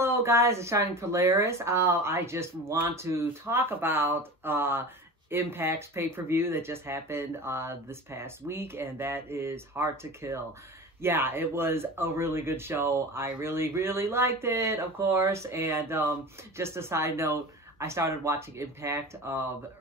Hello guys, it's Shining Polaris. I just want to talk about Impact's pay-per-view that just happened this past week, and that is Hard to Kill. Yeah, it was a really good show. I really liked it, of course, and just a side note, I started watching Impact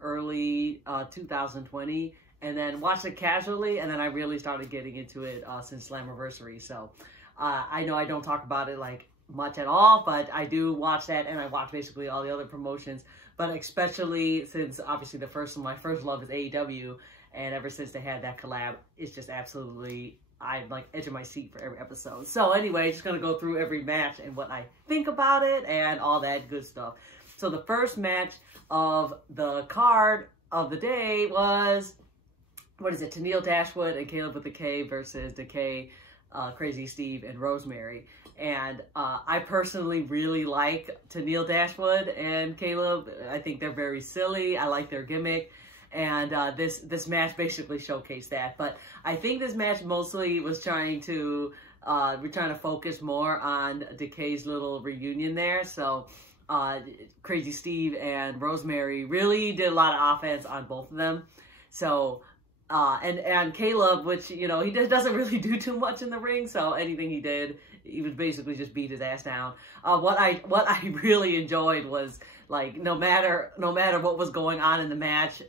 early 2020, and then watched it casually, and then I really started getting into it since Slammiversary. So I know I don't talk about it like much at all, but I do watch that, and I watch basically all the other promotions, but especially since obviously my first love is AEW, and ever since they had that collab, it's just absolutely, I'm like edge of my seat for every episode. So anyway, just gonna go through every match and what I think about it and all that good stuff. So the first match of the card of the day was, what is it, Tenille, Dashwood, and Caleb with the K versus Decay, Crazy Steve, and Rosemary. And I personally really like Tenille, Dashwood, and Caleb. I think they're very silly. I like their gimmick. And this match basically showcased that. But I think this match mostly was trying to, we're trying to focus more on Decay's little reunion there. So Crazy Steve and Rosemary really did a lot of offense on both of them. So, and Caleb, which, you know, he doesn't really do too much in the ring. So anything he did, he would basically just beat his ass down. What I really enjoyed was, like, no matter what was going on in the match,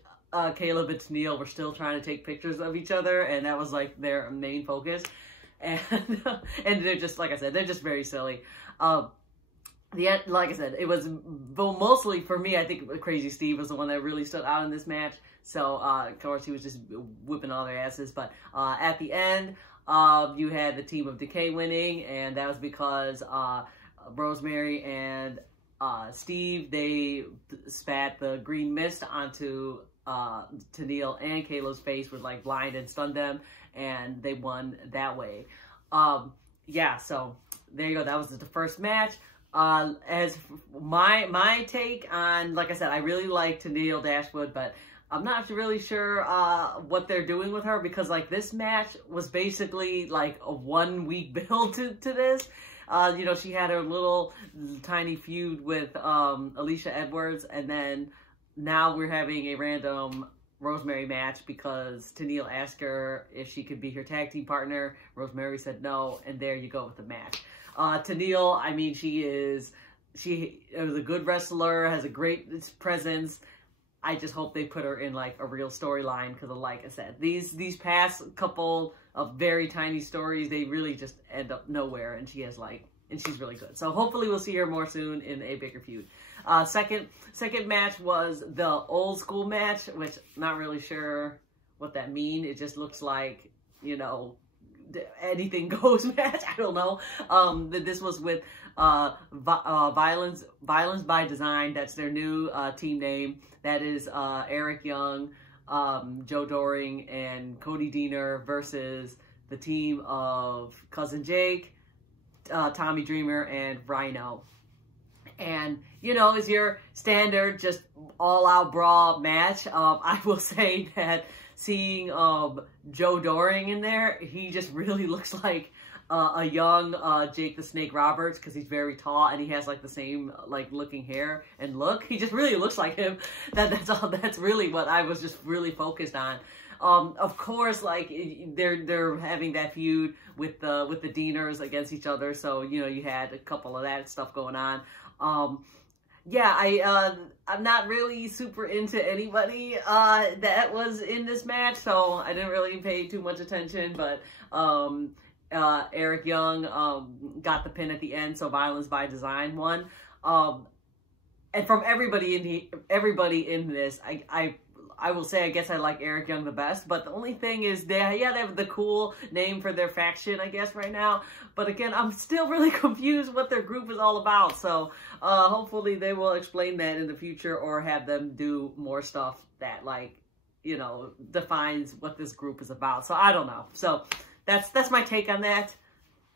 Caleb and Tenille were still trying to take pictures of each other, and that was like their main focus. And and they're just, like I said, they're just very silly. Like I said, it was mostly for me. I think Crazy Steve was the one that really stood out in this match. So of course he was just whipping all their asses. But at the end, you had the team of Decay winning, and that was because Rosemary and Steve, they spat the green mist onto Tenille and Caleb's face, with like blind and stunned them, and they won that way. Yeah, so there you go. That was the first match. As my take on, like I said, I really like Tenille, Dashwood, but I'm not really sure what they're doing with her, because like this match was basically like a 1 week build to this. You know, she had her little tiny feud with Alicia Edwards, and then now we're having a random Rosemary match because Tenille asked her if she could be her tag team partner. Rosemary said no, and there you go with the match. Tenille, I mean, she is a good wrestler, has a great presence. I just hope they put her in like a real storyline, because like I said, these past couple of very tiny stories, they really just end up nowhere, and she has like, and she's really good. So hopefully we'll see her more soon in a bigger feud. Second match was the old school match, which I'm not really sure what that means. It just looks like, you know, anything goes match. I don't know. This was with Violence by Design. That's their new team name. That is Eric Young, Joe Doerring, and Cody Deaner versus the team of Cousin Jake, Tommy Dreamer, and Rhino. And, you know, it's your standard just all-out brawl match. I will say that seeing Joe Doerring in there, he just really looks like a young Jake the Snake Roberts, because he's very tall and he has like the same like looking hair and look. He just really looks like him. That's really what I was just really focused on. Of course, like they're having that feud with the Deaners against each other, so you know you had a couple of that stuff going on. Yeah, I'm not really super into anybody that was in this match, so I didn't really pay too much attention. But Eric Young got the pin at the end, so Violence by Design won. And from everybody in this, I will say, I guess I like Eric Young the best, but the only thing is they have the cool name for their faction, I guess, right now. But again, I'm still really confused what their group is all about. So hopefully they will explain that in the future, or have them do more stuff that, like, you know, defines what this group is about. So I don't know. So that's my take on that.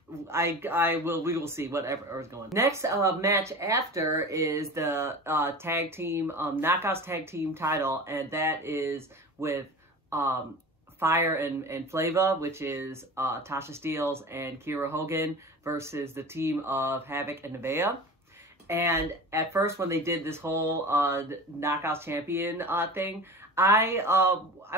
We will see whatever is going on. Next match after is the tag team, Knockouts tag team title, and that is with Fire and Flava, which is Tasha Steelz and Keira Hogan versus the team of Havoc and Navea. And at first, when they did this whole Knockouts Champion thing, I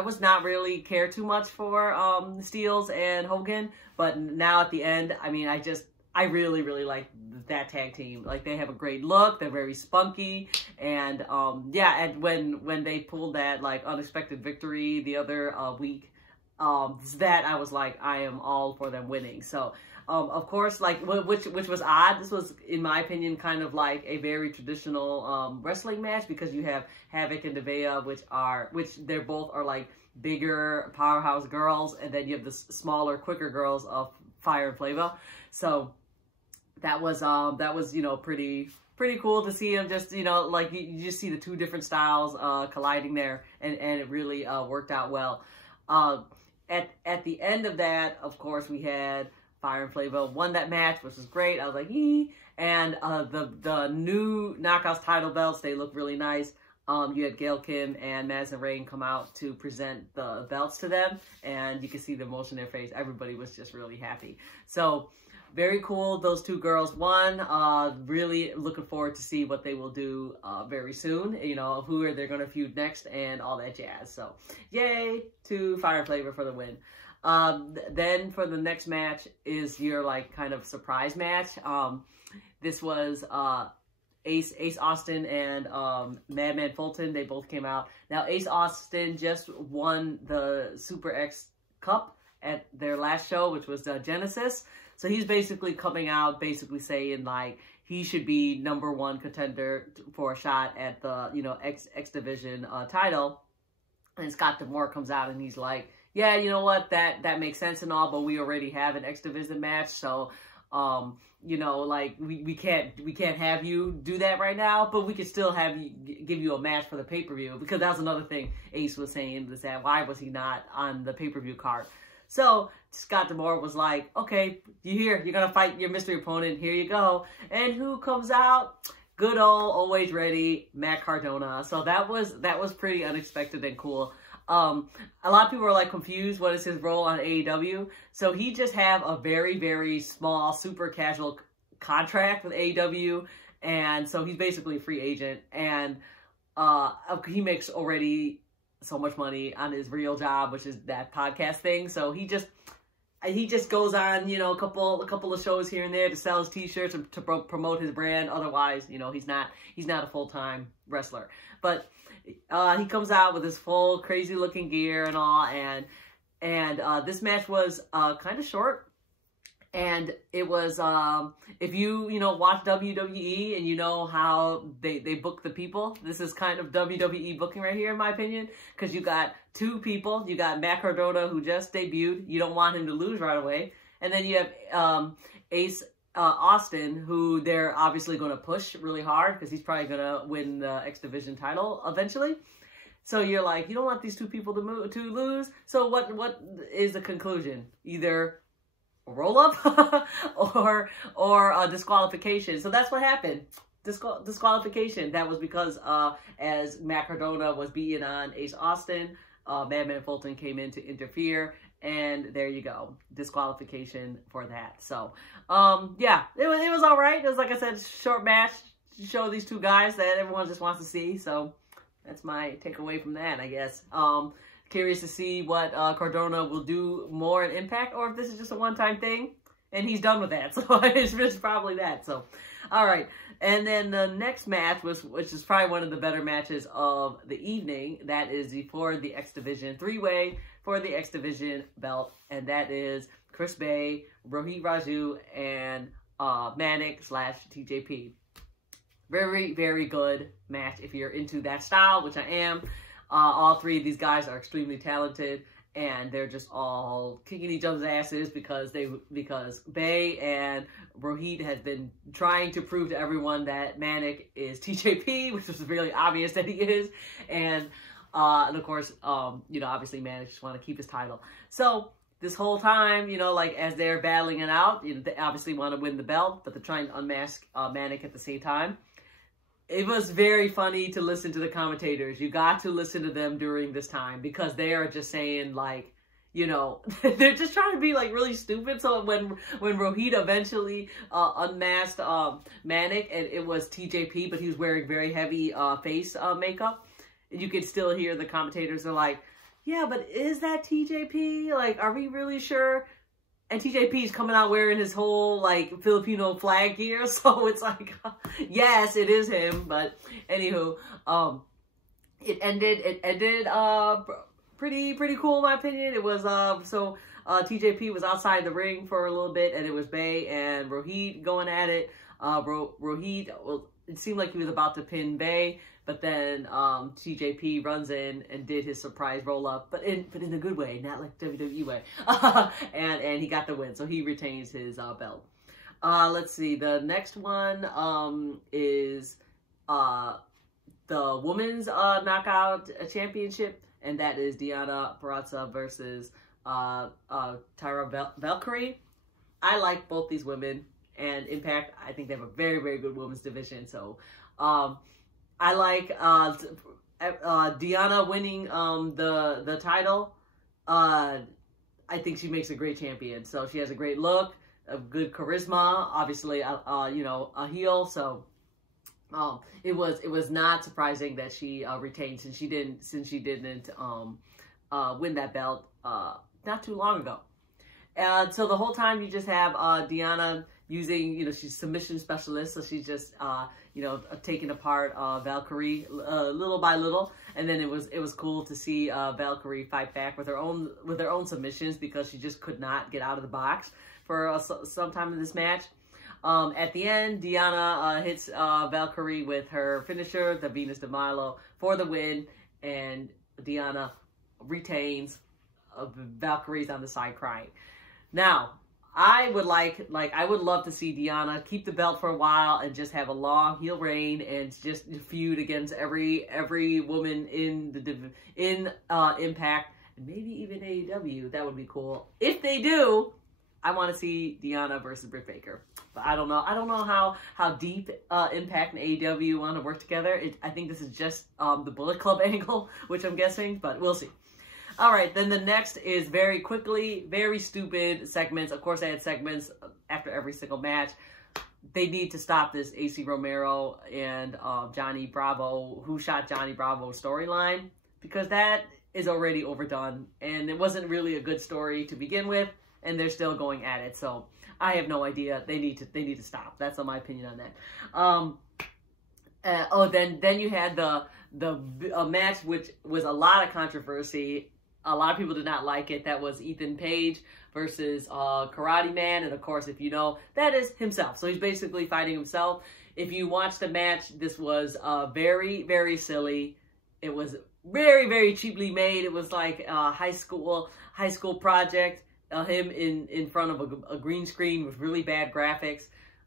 was not really care too much for Steelz and Hogan, but now at the end, I mean, I really, really like that tag team. Like, they have a great look, they're very spunky, and yeah, and when they pulled that like unexpected victory the other week, that I was like, I am all for them winning. So of course, like, which was odd. This was, in my opinion, kind of like a very traditional wrestling match, because you have Havoc and Navea, which they're both are like bigger powerhouse girls, and then you have the smaller, quicker girls of Fire and Flava. So that was you know, pretty cool to see them just, you know, like you just see the two different styles colliding there, and it really worked out well. At the end of that, of course, we had Fire and Flava won that match, which was great. I was like, yee. And the new Knockouts title belts, they look really nice. You had Gail Kim and Madison Rayne come out to present the belts to them, and you can see the emotion in their face. Everybody was just really happy. So very cool. Those two girls won. Really looking forward to see what they will do very soon. You know, who they're going to feud next and all that jazz. So yay to Fire and Flava for the win. Then for the next match is your like kind of surprise match. This was Ace Austin and Madman Fulton. They both came out. Now Ace Austin just won the Super X Cup at their last show, which was Genesis. So he's basically coming out, basically saying like he should be #1 contender for a shot at the, you know, X Division title. And Scott D'Amore comes out and he's like, yeah, you know what, that makes sense and all, but we already have an X Division match, so you know, like we can't have you do that right now, but we can still have you give you a match for the pay-per-view, because that was another thing Ace was saying, was that why was he not on the pay-per-view card? So Scott D'Amore was like, okay, you're gonna fight your mystery opponent, here you go. And who comes out? Good old, always ready, Matt Cardona. So that was pretty unexpected and cool. A lot of people are like confused, what is his role on AEW? So he just have a very, very small, super casual contract with AEW, and so he's basically a free agent, and he makes already so much money on his real job, which is that podcast thing. So he just goes on, you know, a couple of shows here and there to sell his t-shirts and to promote his brand. Otherwise, you know, he's not a full-time wrestler. But he comes out with his full crazy looking gear and all, and this match was kind of short. And it was, if you know, watch WWE and you know how they book the people, this is kind of WWE booking right here, in my opinion, because you got two people. You got Matt Cardona, who just debuted. You don't want him to lose right away. And then you have Ace Austin, who they're obviously going to push really hard, because he's probably going to win the X Division title eventually. So you're like, you don't want these two people to lose. So what is the conclusion? Either roll up or a disqualification. So that's what happened. Disqualification. That was because as Matt Cardona was beating on Ace Austin, Madman Fulton came in to interfere, and there you go, disqualification for that. So yeah, it was all right. It was, like I said, short match to show these two guys that everyone just wants to see. So that's my takeaway from that, I guess. Curious to see what Cardona will do more in Impact, or if this is just a one-time thing and he's done with that. So it's probably that. So, all right. And then the next match, which is probably one of the better matches of the evening, that is for the X Division three-way for the X Division belt, and that is Chris Bay, Rohit, Raju, and Manik / TJP. Very, very good match if you're into that style, which I am. All three of these guys are extremely talented, and they're just all kicking each other's asses because Bay and Rohit has been trying to prove to everyone that Manik is TJP, which is really obvious that he is, and of course, you know, obviously Manik just want to keep his title. So this whole time, you know, like as they're battling it out, you know, they obviously want to win the belt, but they're trying to unmask Manik at the same time. It was very funny to listen to the commentators. You got to listen to them during this time, because they are just saying, like, you know, they're just trying to be like really stupid. So when Rohit eventually unmasked Manik, and it was TJP, but he was wearing very heavy face makeup, and you could still hear the commentators are like, yeah, but is that TJP? Like, are we really sure? And TJP's coming out wearing his whole, like, Filipino flag gear. So it's like, yes, it is him. But anywho, it ended pretty cool in my opinion. It was, TJP was outside the ring for a little bit, and it was Bay and Rohit going at it. Rohit, well, it seemed like he was about to pin Bay, but then TJP runs in and did his surprise roll up, but in a good way, not like WWE way, and he got the win, so he retains his belt. Let's see, the next one is the women's knockout championship, and that is Deonna Purrazzo versus Taya Valkyrie. I like both these women, and Impact, I think they have a very, very good women's division. So I like Deonna winning the title. I think she makes a great champion. So she has a great look, a good charisma, obviously, you know, a heel. So it was not surprising that she retained since she didn't win that belt not too long ago. And so the whole time you just have Deonna using, you know, she's submission specialist, so she's just you know, taking apart Valkyrie little by little, and then it was cool to see Valkyrie fight back with her own submissions, because she just could not get out of the box for some time in this match. At the end, Deonna hits Valkyrie with her finisher, the Venus de Milo, for the win, and Deonna retains. Valkyrie's on the side crying. Now, I would I would love to see Deonna keep the belt for a while and just have a long heel reign and just feud against every woman in Impact, and maybe even AEW. That would be cool. If they do, I want to see Deonna versus Britt Baker. But I don't know. I don't know how deep Impact and AEW want to work together. I think this is just the Bullet Club angle, which I'm guessing, but we'll see. All right, then the next is very quickly, very stupid segments. Of course, I had segments after every single match. They need to stop this AC Romero and Johnny Bravo, who shot Johnny Bravo storyline, because that is already overdone, and it wasn't really a good story to begin with, and they're still going at it. So I have no idea. They need to stop. That's my opinion on that. Then you had the match, which was a lot of controversy. A lot of people did not like it. That was Ethan Page versus Karate Man. And of course, if you know, that is himself. So he's basically fighting himself. If you watch the match, this was very, very silly. It was very, very cheaply made. It was like a high school project. Him in front of a green screen with really bad graphics.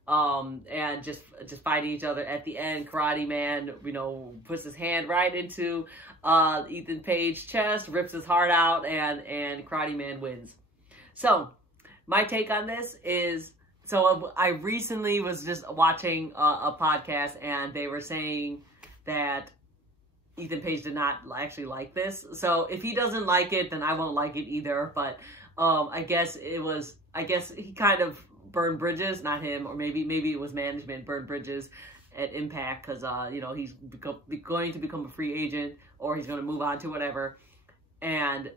And just fighting each other. At the end, Karate Man, you know, puts his hand right into Ethan Page's chest, rips his heart out, and Karate Man wins. So my take on this is, so I recently was just watching a podcast, and they were saying that Ethan Page did not actually like this. So if he doesn't like it, then I won't like it either. But I guess he kind of burned bridges, not him, or maybe it was management burned bridges at Impact, because you know, he's going to become a free agent, or he's going to move on to whatever. And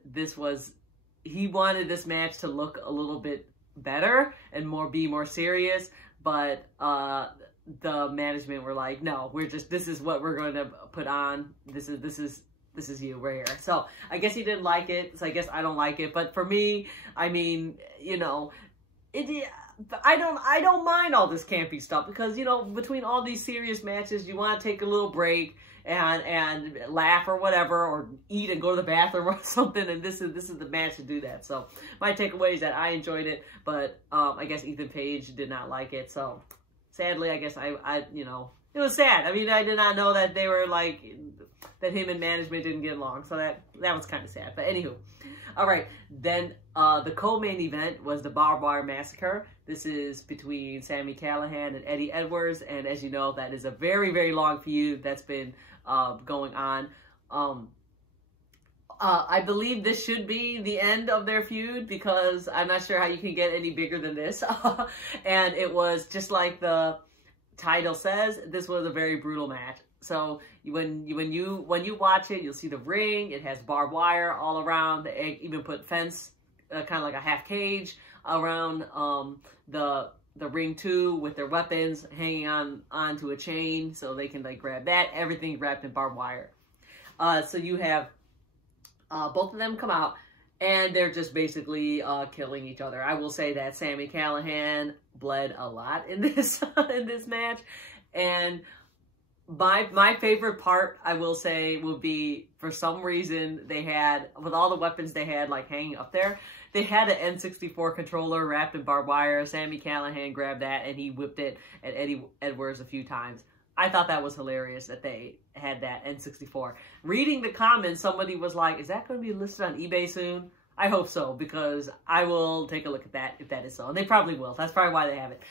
he wanted this match to look a little bit better and be more serious, but the management were like, no, this is what we're going to put on. This is you right here. So I guess he didn't like it. So I guess I don't like it. But for me, I mean, you know, I don't mind all this campy stuff, because, you know, between all these serious matches, you want to take a little break and laugh or whatever, or eat and go to the bathroom or something, and this is the match to do that. So my takeaway is that I enjoyed it, but I guess Ethan Page did not like it. So sadly, I guess I you know, it was sad. I mean, I did not know that they were like, that him and management didn't get along. So that was kind of sad. But anywho, all right. Then the co-main event was the Barbed Wire Massacre. This is between Sami Callihan and Eddie Edwards. And as you know, that is a very, very long feud that's been going on. I believe this should be the end of their feud because I'm not sure how you can get any bigger than this. And it was just like the title says, this was a very brutal match. So when you watch it, you'll see the ring. It has barbed wire all around. They even put fence, kind of like a half cage around the ring too, with their weapons hanging onto a chain so they can like grab that. Everything wrapped in barbed wire. So you have both of them come out, and they're just basically killing each other. I will say that Sami Callihan bled a lot in this in this match, and my favorite part, I will say, would be, for some reason, they had, with all the weapons they had like hanging up there, they had an N64 controller wrapped in barbed wire. Sami Callihan grabbed that and he whipped it at Eddie Edwards a few times. I thought that was hilarious that they had that N64. Reading the comments, somebody was like, is that going to be listed on eBay soon? I hope so, because I will take a look at that if that is so. And they probably will. That's probably why they have it.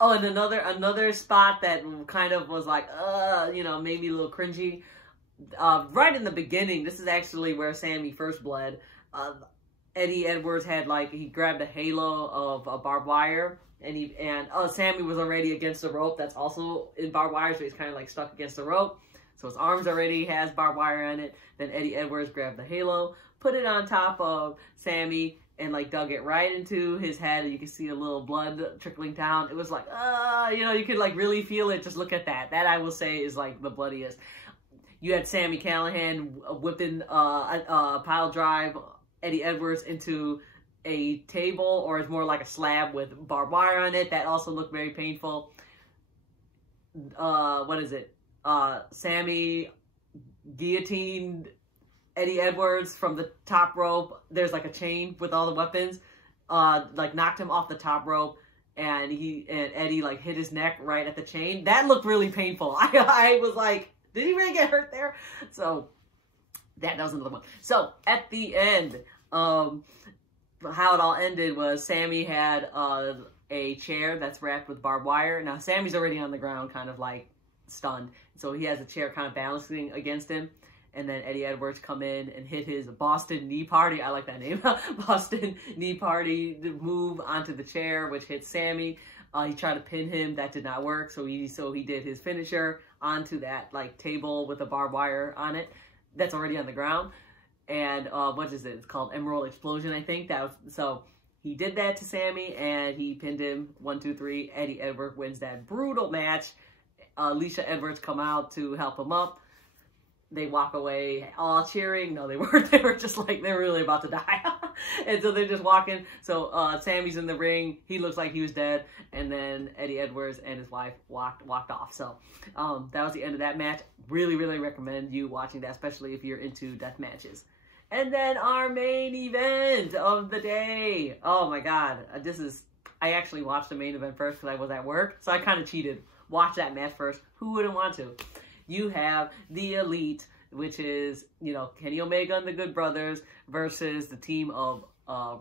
Oh, and another spot that kind of was like, made me a little cringy. Right in the beginning, this is actually where Sami first bled. Eddie Edwards had he grabbed a halo of barbed wire, and Sami was already against the rope. That's also in barbed wire, so he's kind of like stuck against the rope. So his arms already has barbed wire on it. Then Eddie Edwards grabbed the halo, put it on top of Sami, and dug it right into his head, and you can see a little blood trickling down. It was like, you could really feel it. Just look at that. That, I will say, is the bloodiest. You had Sami Callihan whipping a pile drive Eddie Edwards into a table, or it's more like a slab with barbed wire on it. That also looked very painful. What is it? Sami guillotined Eddie Edwards from the top rope. There's a chain with all the weapons. Knocked him off the top rope, and Eddie hit his neck right at the chain. That looked really painful. I was like, did he really get hurt there? So that was another one. So at the end, how it all ended was Sami had a chair that's wrapped with barbed wire. Now Sami's already on the ground, kind of stunned. So he has a chair kind of balancing against him. And then Eddie Edwards come in and hit his Boston Knee Party. I like that name. Boston Knee Party move onto the chair, which hit Sami. He tried to pin him. That did not work. So he did his finisher onto that table with the barbed wire on it. That's already on the ground. And what is it? It's called Emerald Explosion, I think. So he did that to Sami, and he pinned him. 1, 2, 3. Eddie Edwards wins that brutal match. Alicia Edwards come out to help him up. They walk away all cheering. No, they weren't. They were just they were really about to die. And so they're just walking. So Sami's in the ring. He looks like he was dead. And then Eddie Edwards and his wife walked off. So that was the end of that match. Really, really recommend you watching that, especially if you're into death matches. And then our main event of the day. Oh my God. I actually watched the main event first because I was at work. So I kind of cheated. Watch that match first. Who wouldn't want to? You have the Elite, which is, Kenny Omega and the Good Brothers versus the team of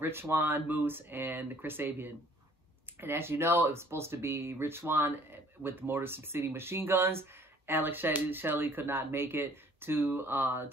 Rich Swann, Moose, and Chris Sabian. And as you know, it was supposed to be Rich Swann with Motor City Machine Guns. Alex Shelley could not make it to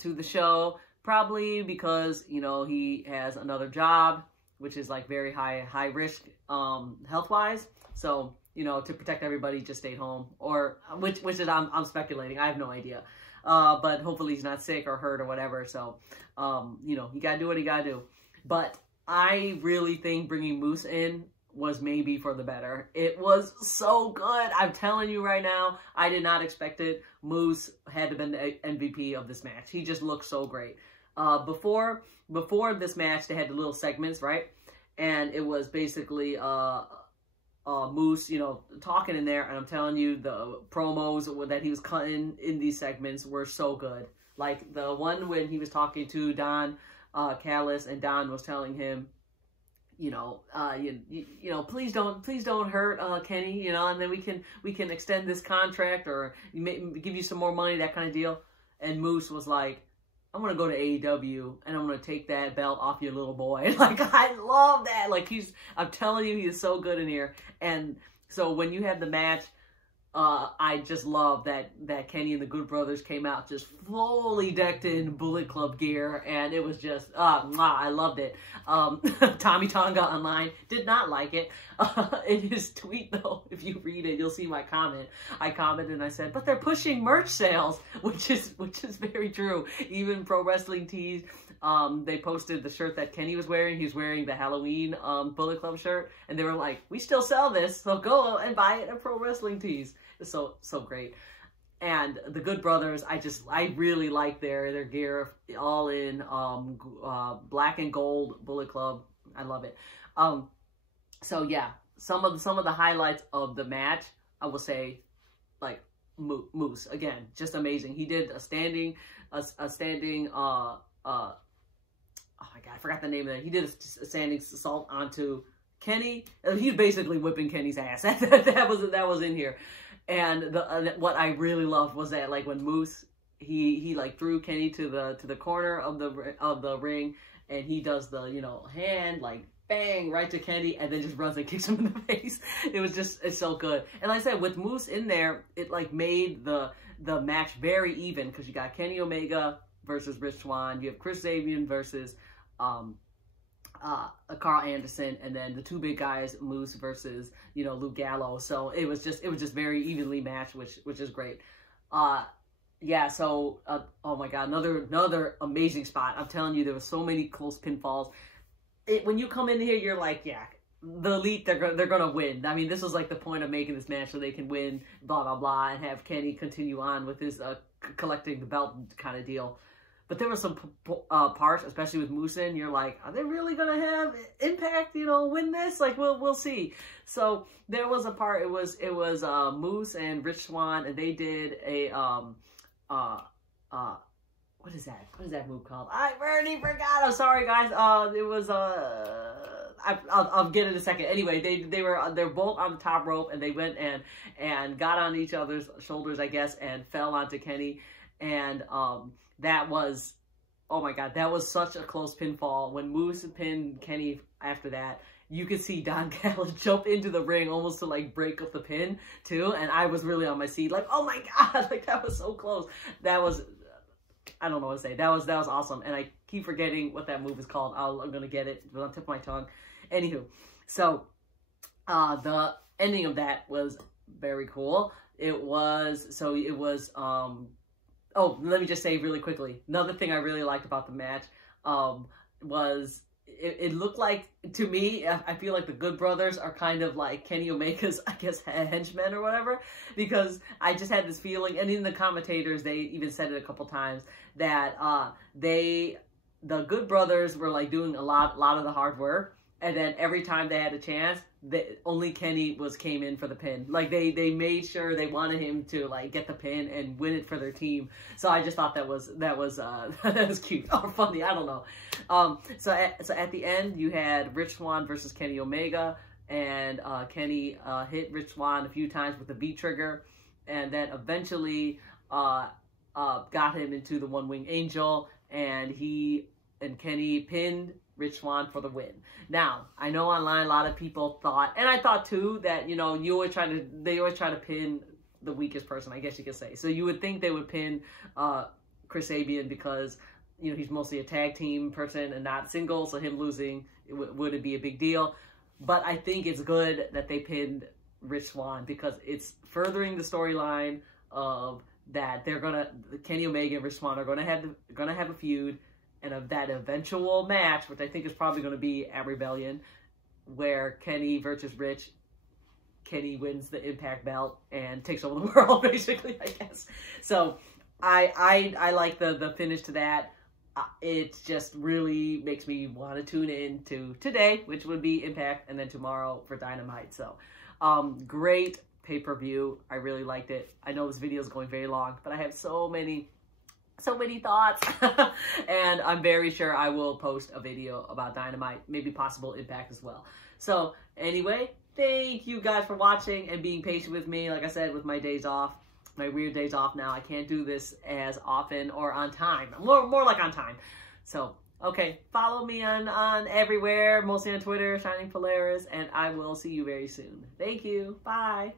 the show, probably because, he has another job, which is very high risk health-wise. So, to protect everybody, just stayed home, or which is I'm speculating. I have no idea, but hopefully he's not sick or hurt or whatever. So, you gotta do what you gotta do. But I really think bringing Moose in was maybe for the better. It was so good. I'm telling you right now, I did not expect it. Moose had to been the MVP of this match. He just looked so great. Before this match, they had the little segments, right? And it was basically Moose, talking in there, and I'm telling you, the promos that he was cutting in these segments were so good. Like the one when he was talking to Don Callis, and Don was telling him, please don't hurt Kenny, and then we can extend this contract or give you some more money, that kind of deal. And Moose was like, I'm going to go to AEW, and I'm going to take that belt off your little boy. I love that. I'm telling you, he is so good in here. And so when you had the match, I just love that Kenny and the Good Brothers came out just fully decked in Bullet Club gear, and it was just, I loved it. Tommy Tonga online did not like it. In his tweet, though, if you read it, you'll see my comment. I commented and I said, but they're pushing merch sales, which is very true. Even Pro Wrestling Tees, they posted the shirt that Kenny was wearing. He was wearing the Halloween Bullet Club shirt, and they were like, we still sell this, so go and buy it at Pro Wrestling Tees. It's so great. And the Good Brothers, I really like their gear, all in black and gold Bullet Club. I love it. So yeah, some of the highlights of the match, I will say, like Moose again, just amazing. He did a standing oh my god, I forgot the name of that. He did a standing assault onto Kenny. He's basically whipping Kenny's ass. that was in here. And what I really loved was that, like, when Moose he like threw Kenny to the corner of the ring, and he does the, you know, hand like bang right to Kenny, and then just runs and kicks him in the face. It's so good. And like I said, with Moose in there, it like made the match very even, because you got Kenny Omega versus Rich Swann, you have Chris Sabian versus Carl Anderson, and then the two big guys, Moose versus, you know, Luke Gallows. So it was just very evenly matched, which is great. Yeah, so oh my god, another amazing spot. I'm telling you, there were so many close pinfalls. When you come in here, you're like, yeah, the Elite, they're gonna win. I mean, this was like the point of making this match, so they can win, blah blah blah, and have Kenny continue on with his collecting the belt kind of deal. But there were some parts, especially with Moose in, you're like, are they really gonna have Impact, you know, win this? Like, we'll see. So there was a part. It was Moose and Rich Swann, and they did a what is that? What is that move called? I already forgot. I'm sorry, guys. It was I'll get it in a second. Anyway, they're both on the top rope, and they went and got on each other's shoulders, I guess, and fell onto Kenny, and that was, oh my god, that was such a close pinfall. When Moose pinned Kenny after that, you could see Don Callis jump into the ring almost to like break up the pin too, and I was really on my seat like, oh my god, like that was so close. That was, I don't know what to say. That was awesome, and I keep forgetting what that move is called. I'm gonna get it. It's on the tip of my tongue. Anywho, so the ending of that was very cool. Oh, let me just say really quickly, another thing I really liked about the match was it looked like, to me, I feel like the Good Brothers are kind of like Kenny Omega's, I guess, henchmen or whatever, because I just had this feeling, and even the commentators, they even said it a couple times, that the Good Brothers were like doing a lot of the hard work, and then every time they had a chance, only Kenny came in for the pin. Like they made sure they wanted him to like get the pin and win it for their team. So I just thought that was that was cute or funny. I don't know. So at the end you had Rich Swann versus Kenny Omega, and Kenny hit Rich Swann a few times with the V trigger, and then eventually got him into the One Wing Angel, and Kenny pinned Rich Swann for the win. Now, I know online a lot of people thought, and I thought too, that, you know, they always try to pin the weakest person, I guess you could say. So you would think they would pin Chris Sabian because, you know, he's mostly a tag team person and not single, so him losing wouldn't be a big deal. But I think it's good that they pinned Rich Swann, because it's furthering the storyline of that Kenny Omega and Rich Swann are gonna have a feud, and of that eventual match, which I think is probably going to be at Rebellion, where Kenny versus Rich, Kenny wins the Impact belt and takes over the world, basically, I guess. So I like the finish to that. It just really makes me want to tune in to today, which would be Impact, and then tomorrow for Dynamite. So great pay-per-view. I really liked it. I know this video is going very long, but I have so many thoughts, and I'm very sure I will post a video about Dynamite, maybe possible Impact as well. So anyway, thank you guys for watching and being patient with me. Like I said, with my days off, my weird days off now, I can't do this as often or on time. More like on time. So, okay, follow me on everywhere, mostly on Twitter, Shining Polaris, and I will see you very soon. Thank you. Bye.